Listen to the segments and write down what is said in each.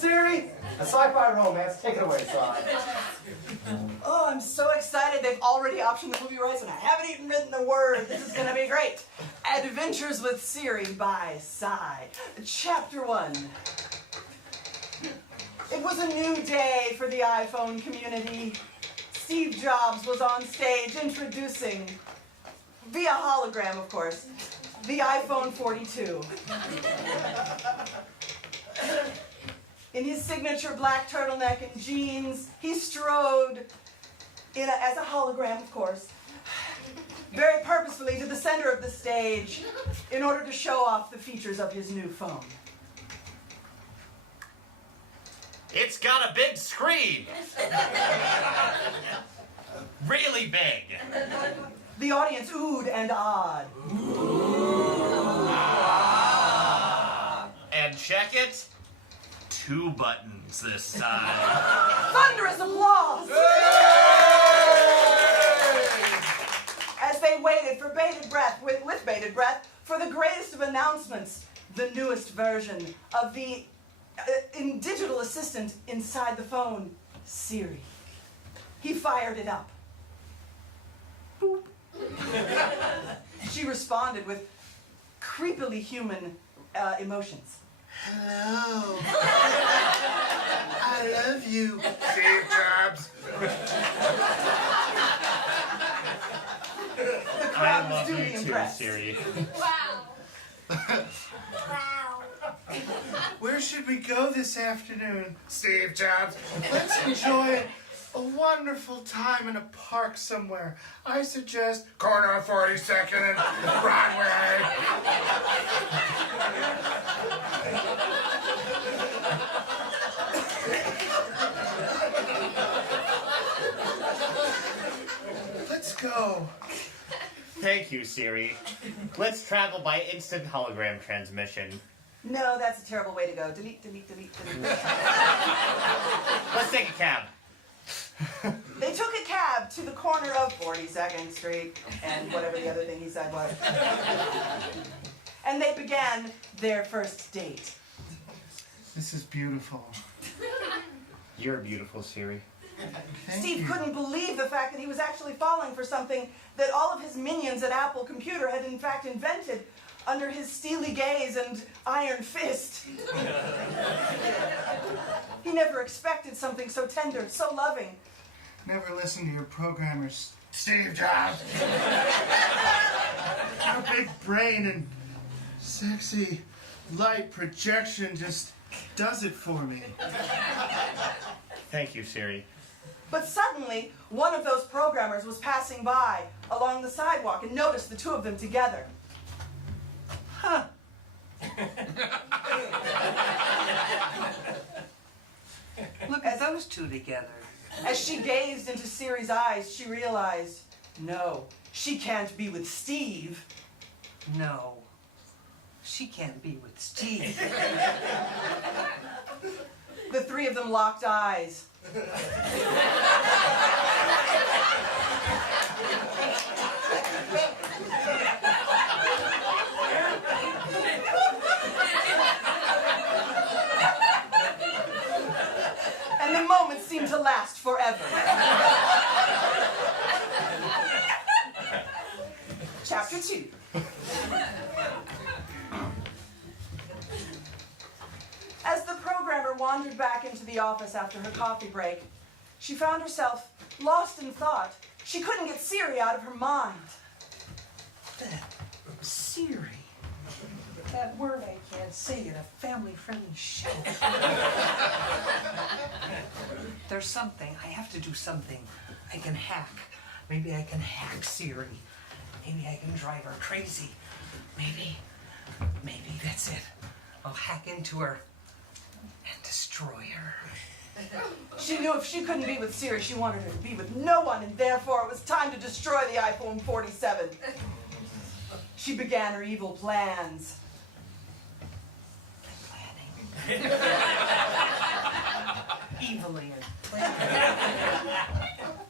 Siri? A sci-fi romance. Take it away, Sly. Oh, I'm so excited. They've already optioned the movie rights and I haven't even written the word. This is going to be great. Adventures with Siri by Psy. Chapter 1. It was a new day for the iPhone community. Steve Jobs was on stage introducing, via hologram of course, the iPhone 42. In his signature black turtleneck and jeans, he strode, as a hologram of course, very purposefully to the center of the stage in order to show off the features of his new phone. It's got a big screen. Really big. The audience oohed and awed. And check it. 2 buttons this side. Thunderous applause! As they waited for bated breath, with bated breath, for the greatest of announcements, the newest version of the digital assistant inside the phone, Siri. He fired it up. Boop. She responded with creepily human emotions. Hello. I love you, Steve Jobs. The crowd was I love duly you too, impressed. Siri. Wow. Wow. Where should we go this afternoon, Steve Jobs? Let's enjoy a wonderful time in a park somewhere. I suggest corner of 42nd and Broadway. Let's go. Thank you, Siri. Let's travel by instant hologram transmission. No, that's a terrible way to go. Delete, delete, delete, delete. Let's take a cab. They took a cab to the corner of 42nd Street and whatever the other thing he said was. And they began their first date. This is beautiful. You're beautiful, Siri. Thank Steve you. couldn't believe the fact that he was actually falling for something that all of his minions at Apple Computer had in fact invented under his steely gaze and iron fist. He never expected something so tender, so loving. Never listen to your programmers, Steve Jobs. Your big brain and sexy light projection just does it for me. Thank you, Siri. But suddenly, one of those programmers was passing by along the sidewalk and noticed the two of them together. Huh. Look at those two together. As she gazed into Siri's eyes, she realized, no, she can't be with Steve. No, she can't be with Steve. The three of them locked eyes. And the moment seemed to last forever. Chapter 2. As the programmer wandered back into the office after her coffee break, she found herself lost in thought. She couldn't get Siri out of her mind. That Siri. That word I can't say in a family-friendly show. There's something. I have to do something. I can hack. Maybe I can hack Siri. Maybe I can drive her crazy. Maybe that's it. I'll hack into her and destroy her. She knew if she couldn't be with Siri, she wanted her to be with no one, and therefore it was time to destroy the iPhone 47. She began her evil plans. Evilly and planning.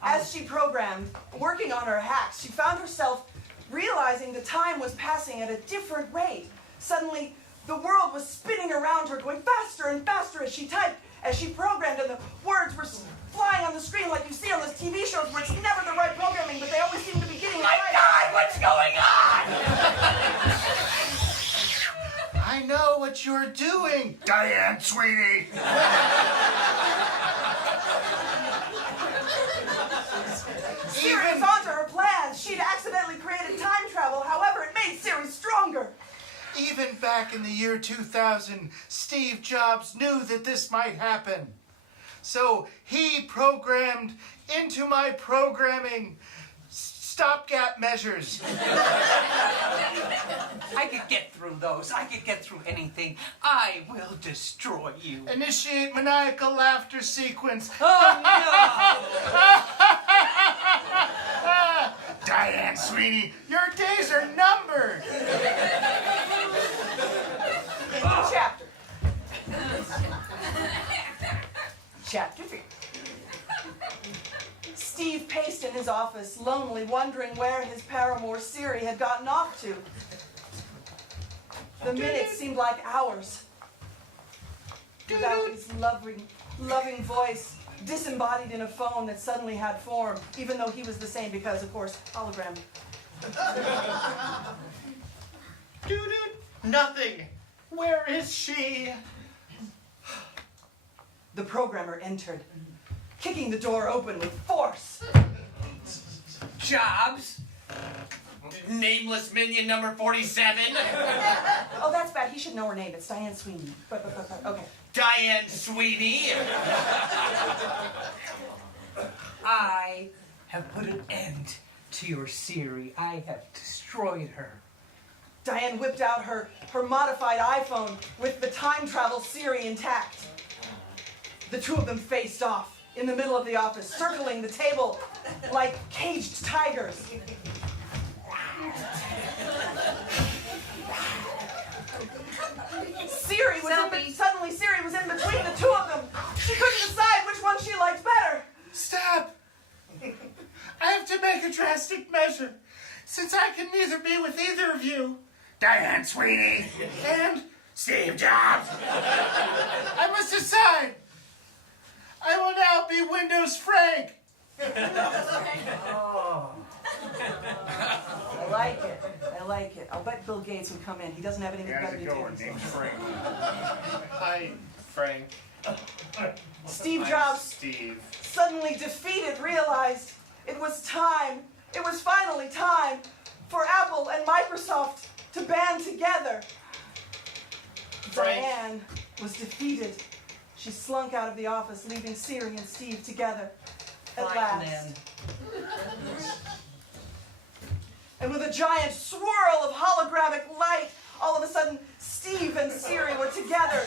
As she programmed, working on her hacks, she found herself realizing the time was passing at a different rate. Suddenly, the world was spinning around her, going faster and faster as she typed. as she programmed, and the words were flying on the screen like you see on those TV shows where it's never the right programming, but they always seem to be getting it My right. God, what's going on? I know what you're doing, Diane, sweetie. Siri was onto her plans. She'd accidentally created time travel. However, it made Siri stronger. Even back in the year 2000, Steve Jobs knew that this might happen. So he programmed into my programming stopgap measures. I could get through those. I could get through anything. I will destroy you. Initiate maniacal laughter sequence. Oh, Diane, sweetie, your days are numbered. New chapter. Chapter 3. Steve paced in his office, lonely, wondering where his paramour Siri had gotten off to. The minutes seemed like hours. Without his loving voice, disembodied in a phone that suddenly had form, even though he was the same because, of course, hologram. Nothing. Where is she? The programmer entered, kicking the door open with force. Jobs? Nameless minion number 47? Oh, that's bad. He should know her name. It's Diane Sweeney. Okay. Diane, sweetie. I have put an end to your Siri. I have destroyed her. Diane whipped out her modified iPhone with the time travel Siri intact. The two of them faced off in the middle of the office, circling the table like caged tigers. Suddenly Siri was in between the two of them. She couldn't decide which one she liked better. Stop. I have to make a drastic measure, since I can neither be with either of you, Diane, sweetie, and Steve Jobs. I must decide. I will now be Windows Frank. Oh. I like it. I'll bet Bill Gates would come in. He doesn't have anything better to do. Name's Frank. Hi, Frank. Steve I'm Jobs, Steve. suddenly defeated, realized it was time. It was finally time for Apple and Microsoft to band together. Frank. Diane was defeated. She slunk out of the office, leaving Siri and Steve together. At Fine, last. then. And with a giant swirl of holographic light, all of a sudden, Steve and Siri were together